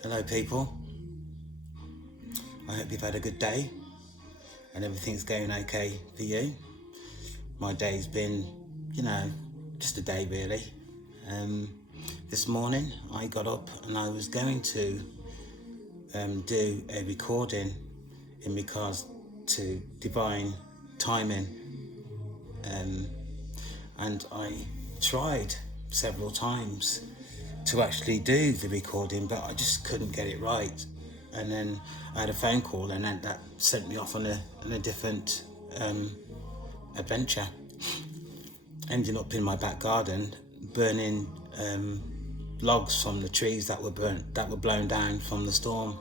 Hello people, I hope you've had a good day and everything's going okay for you. My day's been, just a day really. This morning I got up and I was going to do a recording in regards to divine timing, and I tried several times to actually do the recording, but I just couldn't get it right. And then I had a phone call, and then that sent me off on a different adventure. Ending up in my back garden, burning logs from the trees that were blown down from the storm.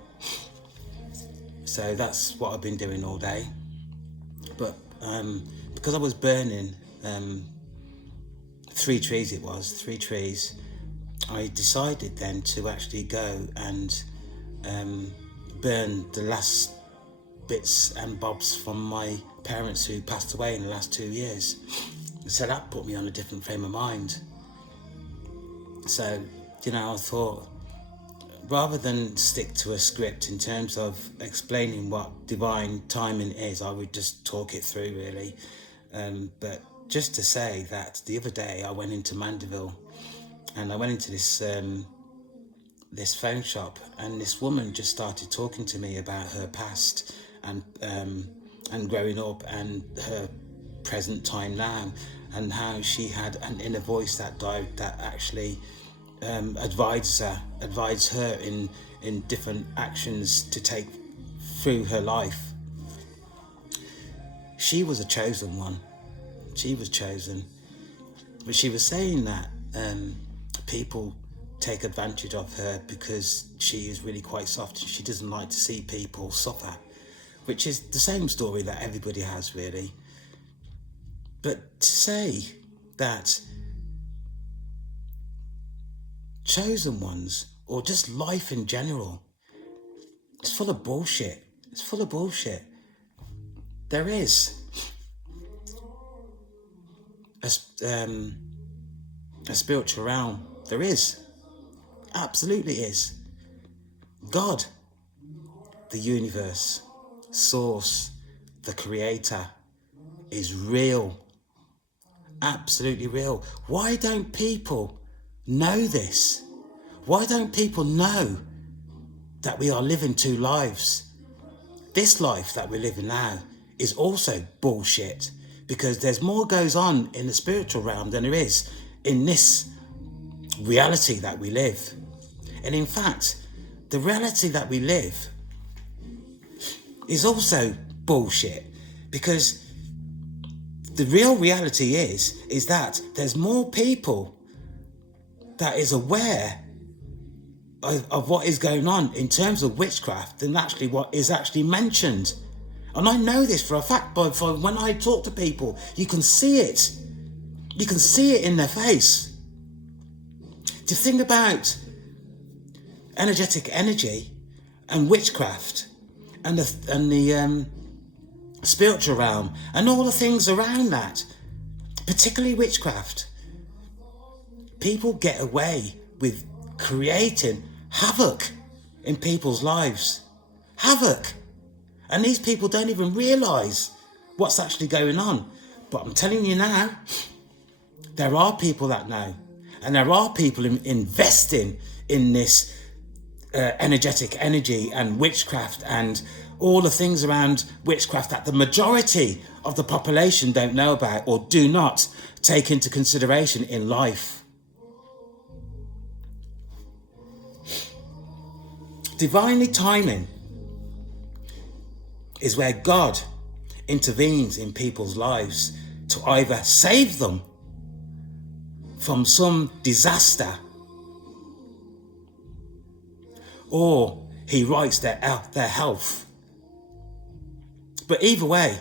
So that's what I've been doing all day. But because I was burning three trees, I decided then to actually go and burn the last bits and bobs from my parents who passed away in the last 2 years. So that put me on a different frame of mind. So, I thought, rather than stick to a script in terms of explaining what divine timing is, I would just talk it through really. But just to say that the other day I went into Mandeville, and I went into this phone shop, and this woman just started talking to me about her past and growing up and her present time now, and how she had an inner voice that actually advised her in different actions to take through her life. She was a chosen one. She was chosen, but she was saying that people take advantage of her because she is really quite soft and she doesn't like to see people suffer, which is the same story that everybody has really. But to say that chosen ones, or just life in general, it's full of bullshit. It's full of bullshit. There is a spiritual realm. There is. Absolutely is. God, the universe, source, the creator, is real. Absolutely real. Why don't people know this? Why don't people know that we are living two lives? This life that we're living now is also bullshit, because there's more goes on in the spiritual realm than there is in this reality that we live. And in fact, the reality that we live is also bullshit, because the real reality is that there's more people that is aware of what is going on in terms of witchcraft than actually what is actually mentioned. And I know this for a fact, but when I talk to people, you can see it. You can see it in their face. To think about energetic energy and witchcraft and the spiritual realm and all the things around that, particularly witchcraft, people get away with creating havoc in people's lives. Havoc. And these people don't even realise what's actually going on. But I'm telling you now, there are people that know. And there are people investing in this energetic energy and witchcraft and all the things around witchcraft that the majority of the population don't know about or do not take into consideration in life. Divinely timing is where God intervenes in people's lives to either save them from some disaster, or he rights their health. But either way,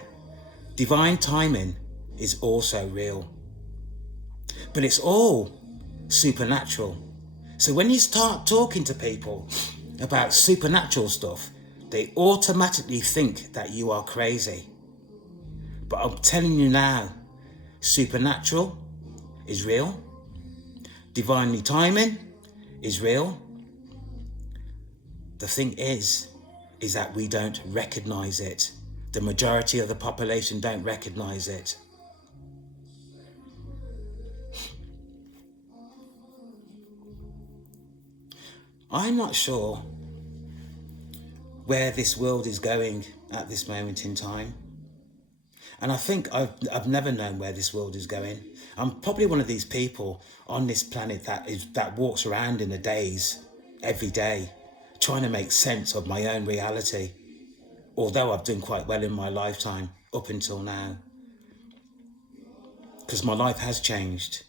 divine timing is also real. But it's all supernatural. So when you start talking to people about supernatural stuff, they automatically think that you are crazy. But I'm telling you now, supernatural is real. Divinely timing is real. The thing is that we don't recognize it. The majority of the population don't recognize it. I'm not sure where this world is going at this moment in time. And I think I've never known where this world is going. I'm probably one of these people on this planet that walks around in a daze every day, trying to make sense of my own reality. Although I've done quite well in my lifetime up until now, because my life has changed.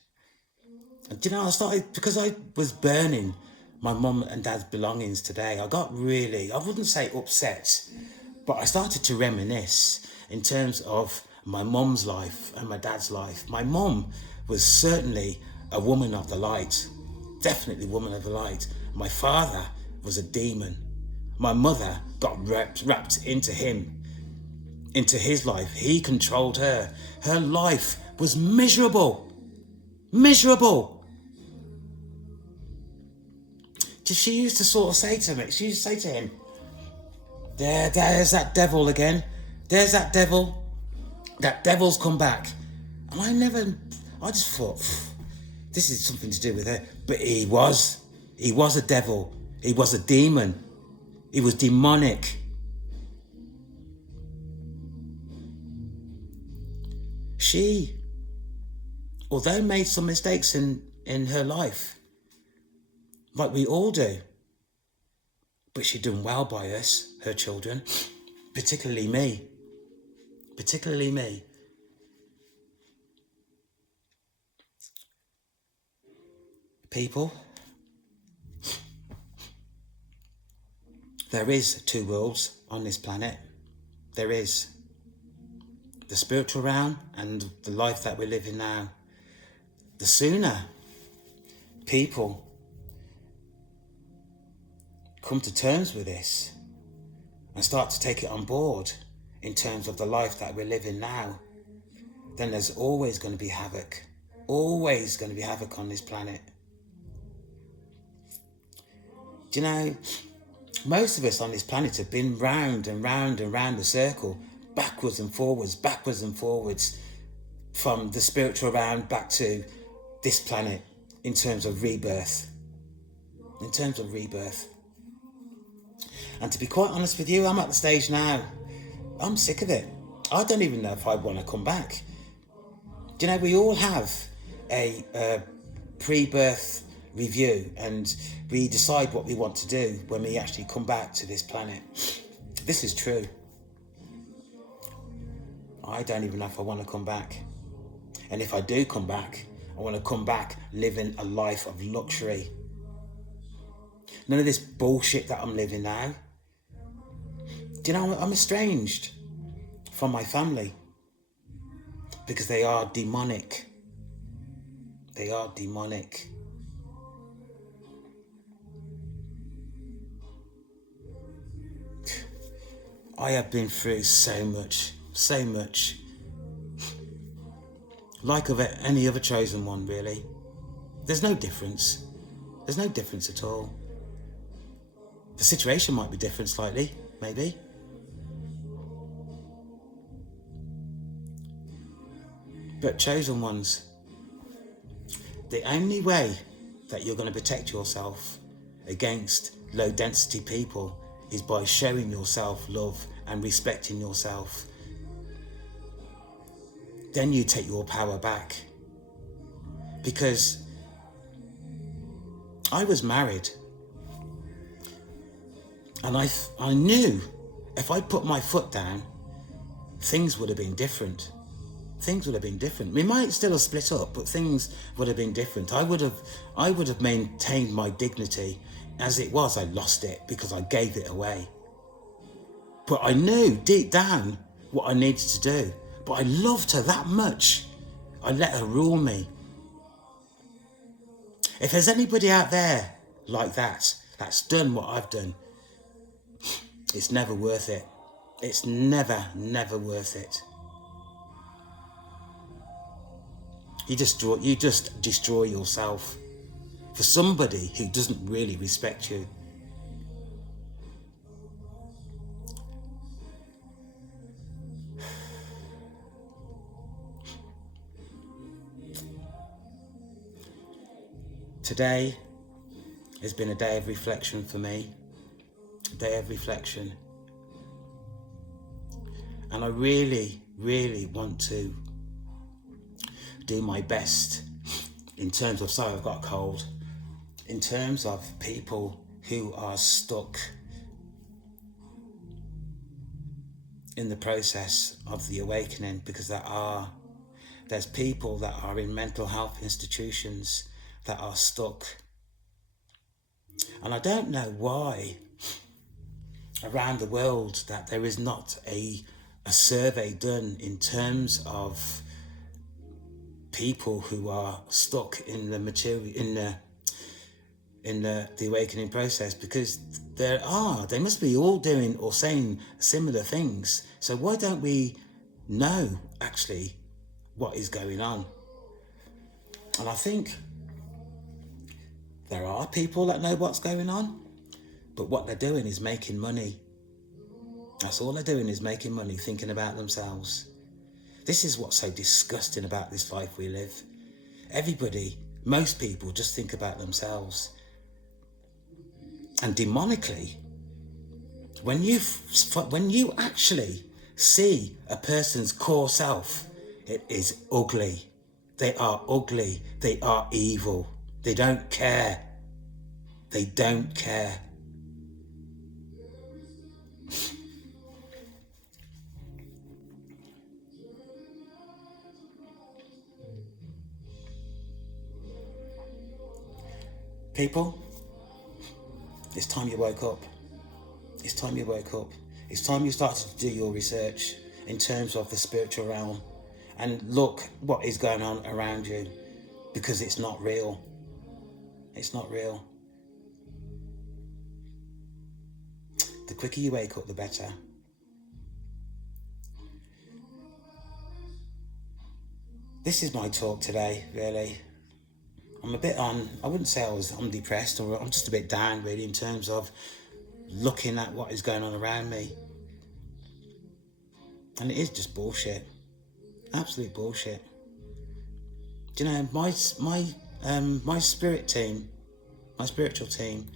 And I started, because I was burning my mum and dad's belongings today, I got really, I wouldn't say upset, but I started to reminisce in terms of my mum's life and my dad's life. My mum was certainly a woman of the light, definitely woman of the light. My father was a demon. My mother got wrapped into him, into his life. He controlled her. Her life was miserable. Miserable. She used to sort of say to me, she used to say to him, there's that devil again. There's that devil. That devil's come back. And I just thought, this is something to do with her. But he was a devil. He was a demon. He was demonic. She, although made some mistakes in her life, like we all do, but she done well by us, her children, particularly me. People, there is two worlds on this planet. There is the spiritual realm and the life that we're living now. The sooner people come to terms with this and start to take it on board in terms of the life that we're living now, then there's always going to be havoc. Always going to be havoc on this planet. Do you know, most of us on this planet have been round and round and round the circle, backwards and forwards, from the spiritual realm back to this planet in terms of rebirth. And to be quite honest with you, I'm at the stage now, I'm sick of it. I don't even know if I want to come back. Do you know, we all have a pre-birth review, and we decide what we want to do when we actually come back to this planet. This is true. I don't even know if I want to come back. And if I do come back, I want to come back living a life of luxury. None of this bullshit that I'm living now. Do you know, I'm estranged from my family because they are demonic. They are demonic. I have been through so much. Like of any other chosen one, really. There's no difference. There's no difference at all. The situation might be different slightly, maybe. But chosen ones, the only way that you're going to protect yourself against low density people is by showing yourself love and respecting yourself. Then you take your power back. Because I was married, and I knew if I put my foot down, things would have been different. We might still have split up, but things would have been different. I would have maintained my dignity. As it was, I lost it because I gave it away. But I knew deep down what I needed to do. But I loved her that much. I let her rule me. If there's anybody out there like that, that's done what I've done, it's never worth it. It's never worth it. You just destroy yourself for somebody who doesn't really respect you. Today has been a day of reflection for me, a day of reflection. And I really, really want to do my best in terms of, sorry, I've got a cold, in terms of people who are stuck in the process of the awakening, because there's people that are in mental health institutions that are stuck. And I don't know why around the world that there is not a survey done in terms of people who are stuck in the material, in the awakening process, because they must be all doing or saying similar things. So why don't we know actually what is going on? And I think there are people that know what's going on, but what they're doing is making money. That's all they're doing, is making money, thinking about themselves. This is what's so disgusting about this life we live. Most people just think about themselves. And demonically, when you actually see a person's core self, it is ugly. They are ugly. They are evil. They don't care. They don't care. People, it's time you woke up. It's time you woke up. It's time you started to do your research in terms of the spiritual realm and look what is going on around you, because it's not real. It's not real. The quicker you wake up, the better. This is my talk today, really. I'm a bit I wouldn't say I'm depressed, or I'm just a bit down really in terms of looking at what is going on around me. And it is just bullshit. Absolute bullshit. Do you know, my spirit team, my spiritual team,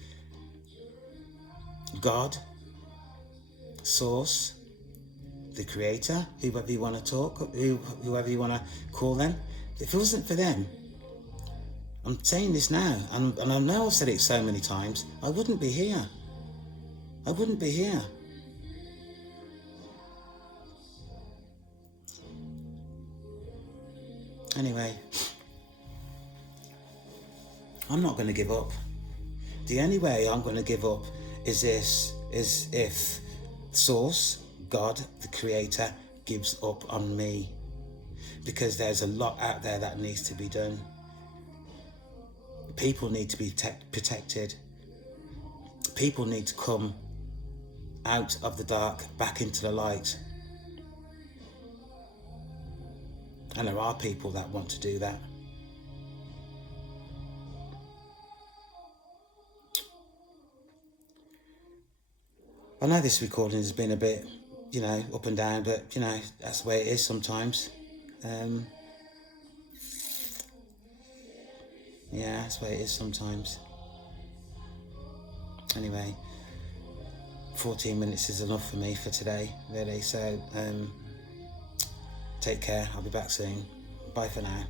God, Source, the Creator, whoever you want to call them, if it wasn't for them, I'm saying this now, and I know I've said it so many times, I wouldn't be here. I wouldn't be here. Anyway, I'm not going to give up. The only way I'm going to give up is if Source, God, the Creator, gives up on me. Because there's a lot out there that needs to be done. People need to be protected. People need to come out of the dark, back into the light. And there are people that want to do that. I know this recording has been a bit, up and down, but, that's the way it is sometimes. Yeah, that's the way it is sometimes. Anyway, 14 minutes is enough for me for today, really. So, take care. I'll be back soon. Bye for now.